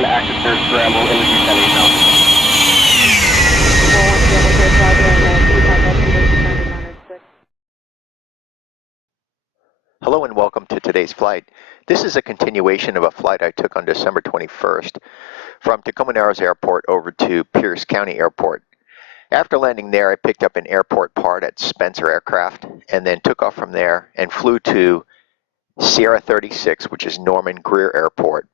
1, active search scramble in the descending zone. Hello and welcome to today's flight. This is a continuation of a flight I took on December 21st from Tacoma Narrows Airport over to Pierce County Airport. After landing there, I picked up an airport part at Spencer Aircraft and then took off from there and flew to S36, which is Norman Grier Airport,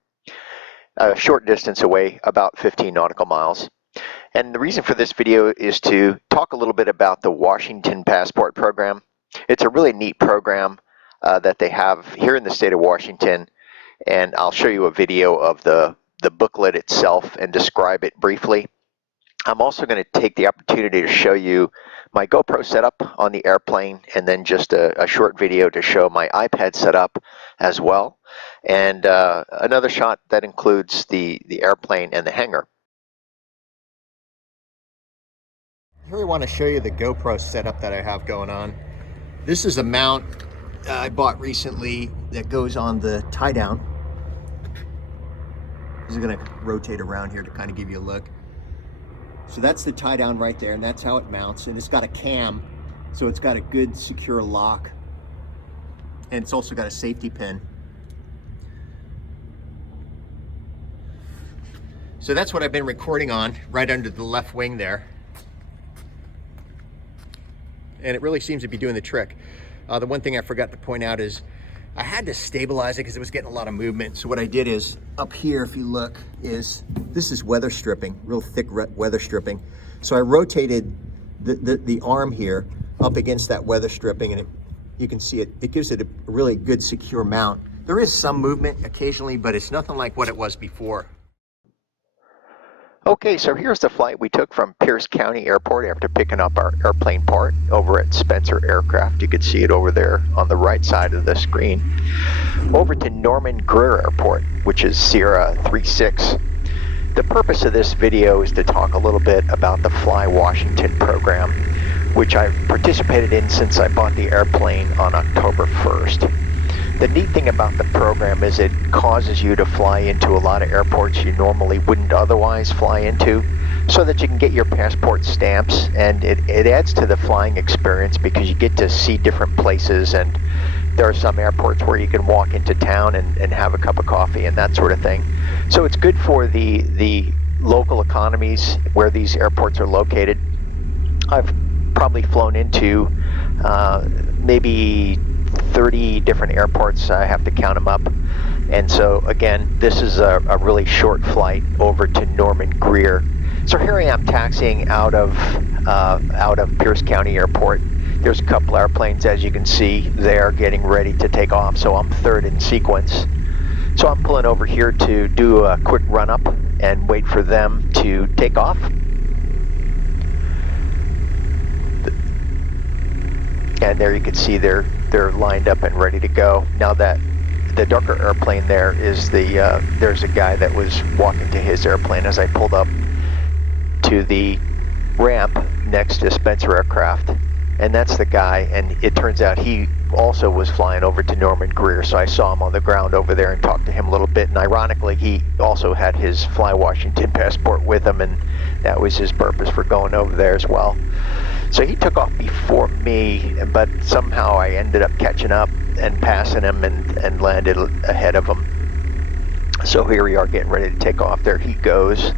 a short distance away, about 15 nautical miles. And the reason for this video is to talk a little bit about the Washington Passport Program. It's a really neat program that they have here in the state of Washington, and I'll show you a video of the booklet itself and describe it briefly. I'm also going to take the opportunity to show you my GoPro setup on the airplane, and then just a short video to show my iPad setup as well, and another shot that includes the airplane and the hangar. Here I want to show you the GoPro setup that I have going on. This is a mount I bought recently that goes on the tie down. This is going to rotate around here to kind of give you a look. So that's the tie down right there, and that's how it mounts. And it's got a cam, so it's got a good secure lock, and it's also got a safety pin. So that's what I've been recording on, right under the left wing there. And it really seems to be doing the trick. The one thing I forgot to point out is I had to stabilize it because it was getting a lot of movement. So what I did is, up here, if you look, this is weather stripping, real thick weather stripping. So I rotated the arm here up against that weather stripping, and you can see it gives it a really good secure mount. There is some movement occasionally, but it's nothing like what it was before. Okay, so here's the flight we took from Pierce County Airport after picking up our airplane part over at Spencer Aircraft. You can see it over there on the right side of the screen. Over to Norman Grier Airport, which is S36. The purpose of this video is to talk a little bit about the Fly Washington program, which I've participated in since I bought the airplane on October 1st. The neat thing about the program is it causes you to fly into a lot of airports you normally wouldn't otherwise fly into, so that you can get your passport stamps, and it adds to the flying experience because you get to see different places, and there are some airports where you can walk into town and have a cup of coffee and that sort of thing. So it's good for the local economies where these airports are located. I've probably flown into maybe 30 different airports. I have to count them up. And so again, this is a really short flight over to Norman Grier. So here I am taxiing out of Pierce County Airport. There's a couple airplanes, as you can see, there getting ready to take off. So I'm third in sequence. So I'm pulling over here to do a quick run up and wait for them to take off. And there you can see they're lined up and ready to go. Now that the darker airplane there is there's a guy that was walking to his airplane as I pulled up to the ramp next to Spencer Aircraft, and that's the guy, and it turns out he also was flying over to Norman Grier, so I saw him on the ground over there and talked to him a little bit, and ironically he also had his Fly Washington passport with him, and that was his purpose for going over there as well. So he took off before me, but somehow I ended up catching up and passing him and landed ahead of him. So here we are getting ready to take off. There he goes.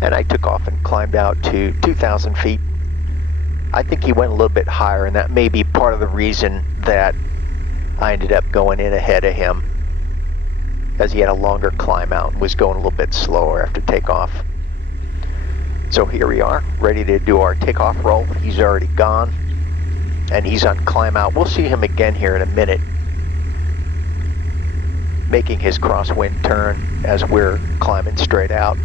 And I took off and climbed out to 2,000 feet. I think he went a little bit higher, and that may be part of the reason that I ended up going in ahead of him, as he had a longer climb out and was going a little bit slower after takeoff. So here we are, ready to do our takeoff roll. He's already gone, and he's on climb out. We'll see him again here in a minute, making his crosswind turn as we're climbing straight out.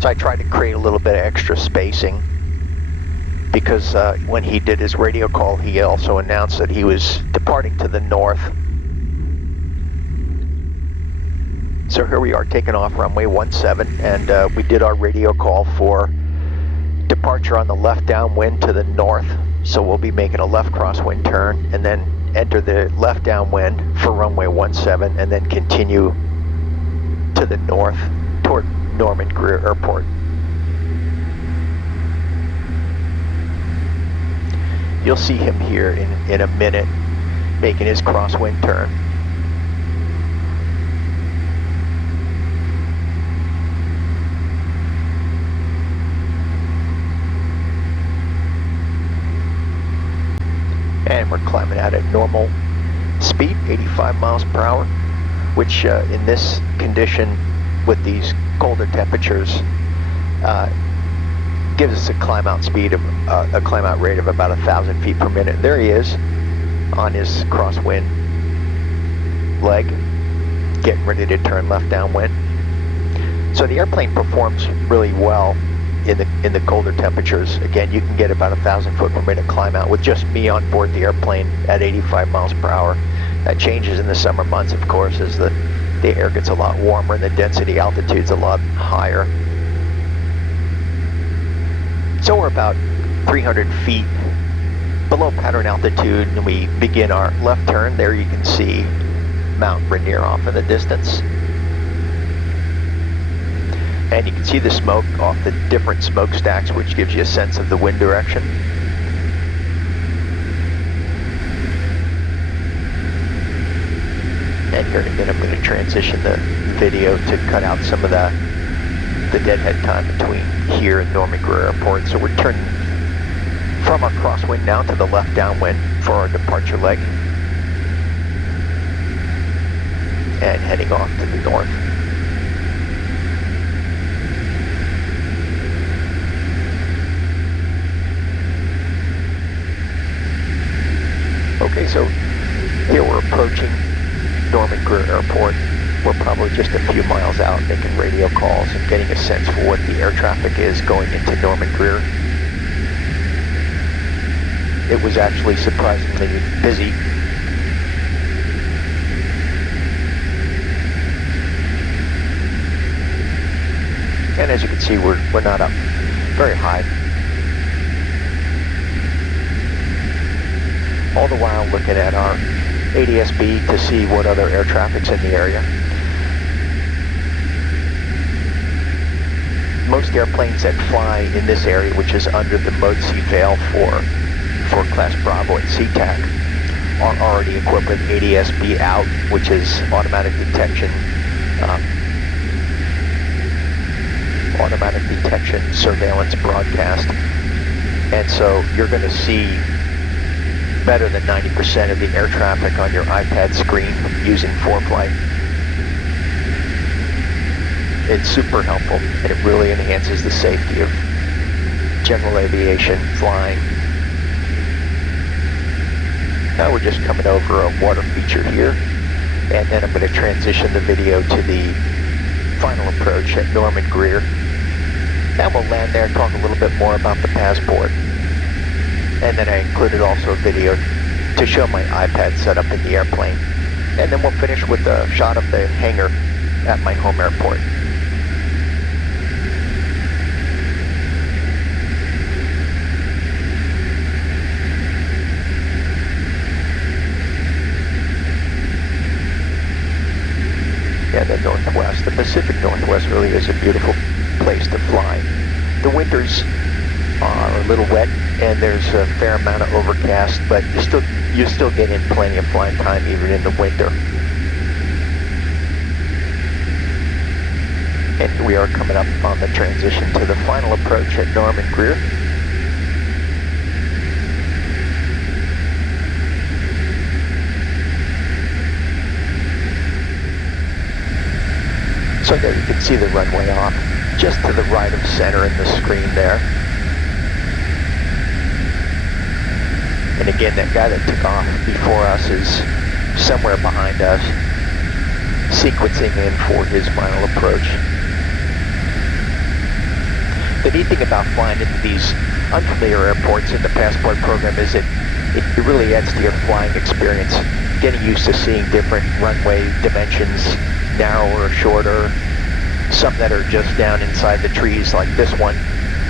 So I tried to create a little bit of extra spacing because when he did his radio call, he also announced that he was departing to the north. So here we are taking off runway 17, and we did our radio call for departure on the left downwind to the north. So we'll be making a left crosswind turn and then enter the left downwind for runway 17 and then continue to the north toward Norman Grier Airport. You'll see him here in a minute making his crosswind turn. And we're climbing out at normal speed, 85 miles per hour, which in this condition with these colder temperatures gives us a climb out speed of a climb out rate of about 1,000 feet per minute. There he is on his crosswind leg, getting ready to turn left downwind. So the airplane performs really well in the colder temperatures. Again, you can get about 1,000 foot per minute climb out with just me on board the airplane at 85 miles per hour. That changes in the summer months, of course, as the air gets a lot warmer and the density altitude's a lot higher. So we're about 300 feet below pattern altitude, and we begin our left turn. There you can see Mount Rainier off in the distance. And you can see the smoke off the different smokestacks, which gives you a sense of the wind direction. And here in a minute, I'm going to transition the video to cut out some of the deadhead time between here and Norman Grier Airport. So we're turning from our crosswind now to the left downwind for our departure leg. And heading off to the north. Okay, so here we're approaching Norman Grier Airport. We're probably just a few miles out, making radio calls and getting a sense for what the air traffic is going into Norman Grier. It was actually surprisingly busy. And as you can see, we're not up very high. All the while looking at our ADS-B to see what other air traffic's in the area. Most airplanes that fly in this area, which is under the mode C veil for Class Bravo at SeaTac, are already equipped with ADS-B out, which is automatic detection surveillance broadcast. And so you're going to see better than 90% of the air traffic on your iPad screen using ForeFlight. It's super helpful, and it really enhances the safety of general aviation flying. Now we're just coming over a water feature here, and then I'm going to transition the video to the final approach at Norman Grier. And we'll land there and talk a little bit more about the passport. And then I included also a video to show my iPad set up in the airplane. And then we'll finish with a shot of the hangar at my home airport. Yeah, the Northwest, the Pacific Northwest really is a beautiful place to fly. The winters are a little wet, and there's a fair amount of overcast, but you still get in plenty of flying time even in the winter. And here we are coming up on the transition to the final approach at Norman Grier. So there you can see the runway off, just to the right of center in the screen there. And again, that guy that took off before us is somewhere behind us, sequencing in for his final approach. The neat thing about flying into these unfamiliar airports in the Passport program is it really adds to your flying experience, getting used to seeing different runway dimensions, narrower, shorter, some that are just down inside the trees like this one,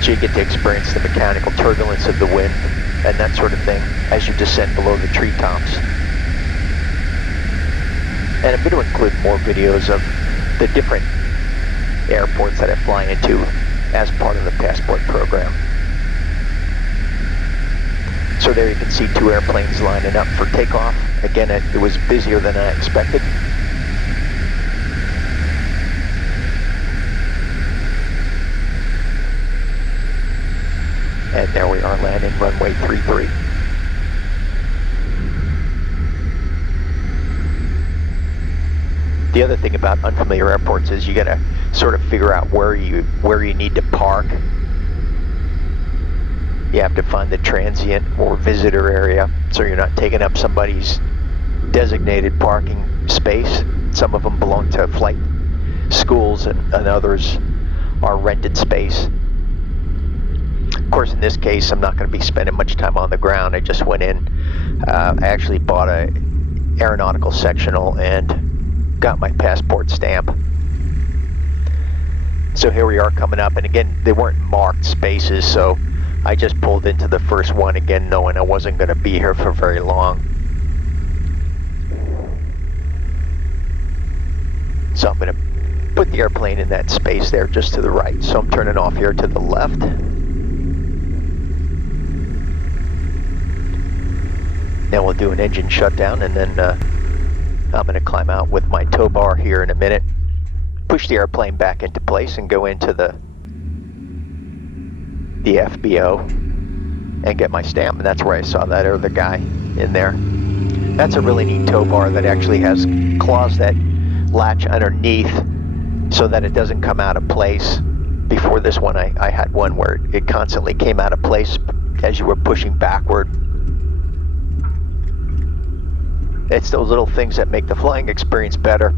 so you get to experience the mechanical turbulence of the wind. and that sort of thing as you descend below the treetops. And I'm going to include more videos of the different airports that I fly into as part of the Passport program. So there you can see two airplanes lining up for takeoff. Again, it was busier than I expected. And there we are landing runway 33. The other thing about unfamiliar airports is you gotta sort of figure out where you need to park. You have to find the transient or visitor area so you're not taking up somebody's designated parking space. Some of them belong to flight schools and others are rented space. Of course, in this case, I'm not going to be spending much time on the ground. I just went in. I actually bought a aeronautical sectional and got my passport stamp. So here we are coming up, and again, they weren't marked spaces, so I just pulled into the first one again, knowing I wasn't going to be here for very long. So I'm going to put the airplane in that space there just to the right. So I'm turning off here to the left. Then we'll do an engine shutdown, and then I'm going to climb out with my tow bar here in a minute, push the airplane back into place and go into the FBO and get my stamp. And that's where I saw that other guy in there. That's a really neat tow bar that actually has claws that latch underneath so that it doesn't come out of place. Before this one, I had one where it constantly came out of place as you were pushing backward. It's those little things that make the flying experience better.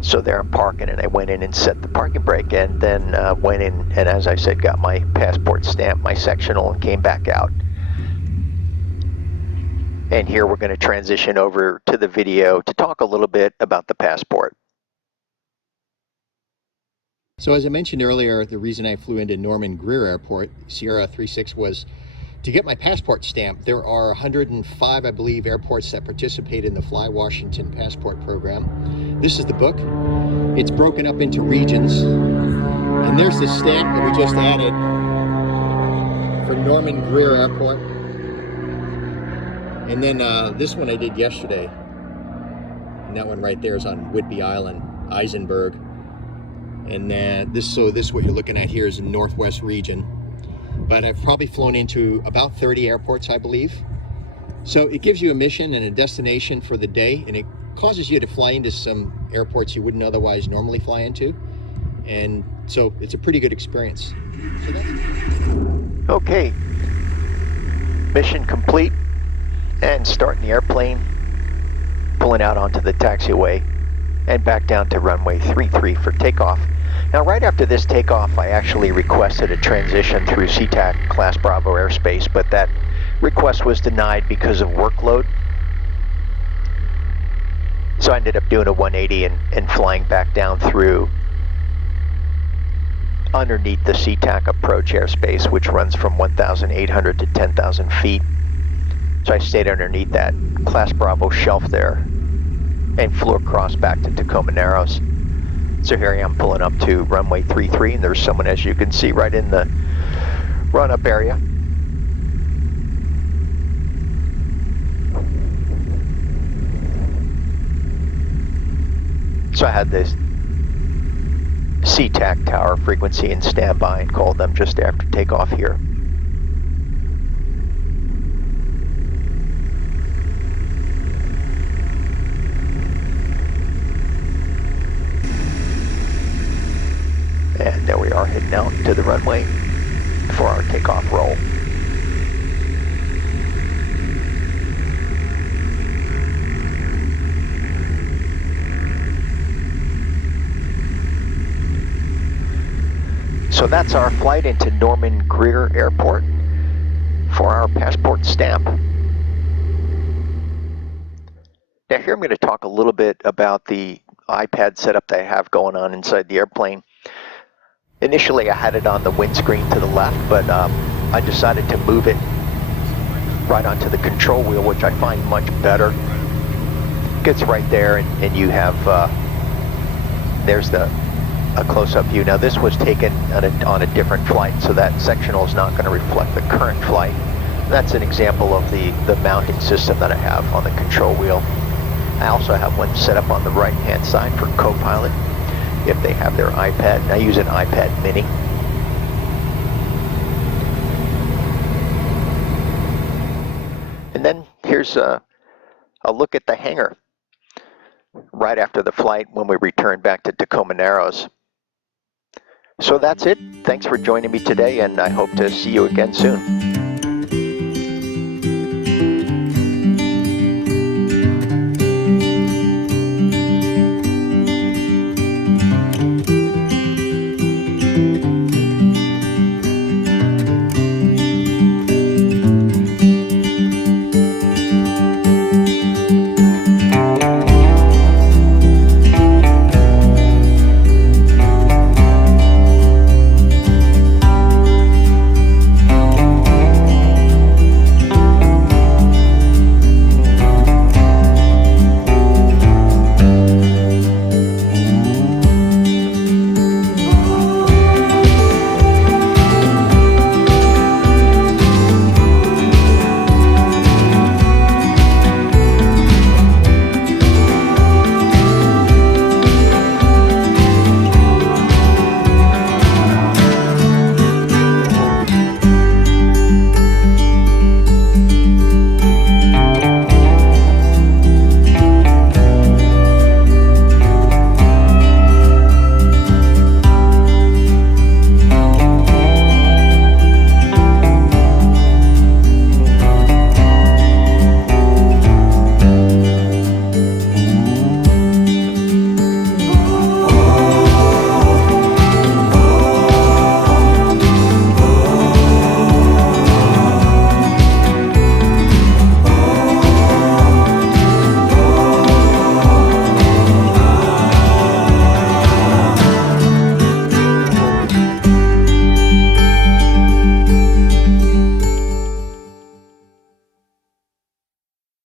So there I'm parking, and I went in and set the parking brake, and then went in and, as I said, got my passport stamp, my sectional, and came back out. And here we're going to transition over to the video to talk a little bit about the passport. So as I mentioned earlier, the reason I flew into Norman Grier Airport, Sierra 36, was to get my passport stamp. There are 105, I believe, airports that participate in the Fly Washington Passport program. This is the book. It's broken up into regions. And there's the stamp that we just added for Norman Grier Airport. And then this one I did yesterday. And that one right there is on Whidbey Island, Eisenberg. And this what you're looking at here is the Northwest region. But I've probably flown into about 30 airports, I believe. So it gives you a mission and a destination for the day, and it causes you to fly into some airports you wouldn't otherwise normally fly into. And so it's a pretty good experience. Okay, mission complete, and starting the airplane, pulling out onto the taxiway, and back down to runway 33 for takeoff. Now, right after this takeoff, I actually requested a transition through SeaTac Class Bravo airspace, but that request was denied because of workload. So I ended up doing a 180 and flying back down through underneath the SeaTac approach airspace, which runs from 1,800 to 10,000 feet. So I stayed underneath that Class Bravo shelf there and flew across back to Tacoma Narrows. So here I am pulling up to runway 33, and there's someone, as you can see, right in the run-up area. So I had this SeaTac tower frequency in standby and called them just after takeoff here. And there we are heading out to the runway for our takeoff roll. So that's our flight into Norman Grier Airport for our passport stamp. Now here I'm going to talk a little bit about the iPad setup that I have going on inside the airplane. Initially I had it on the windscreen to the left, but I decided to move it right onto the control wheel, which I find much better. Gets right there, and you have, there's a close-up view. Now this was taken on a different flight, so that sectional is not going to reflect the current flight. That's an example of the mounting system that I have on the control wheel. I also have one set up on the right-hand side for co-pilot if they have their iPad. And I use an iPad mini. And then here's a look at the hangar right after the flight when we return back to Tacoma Narrows. So that's it. Thanks for joining me today, and I hope to see you again soon.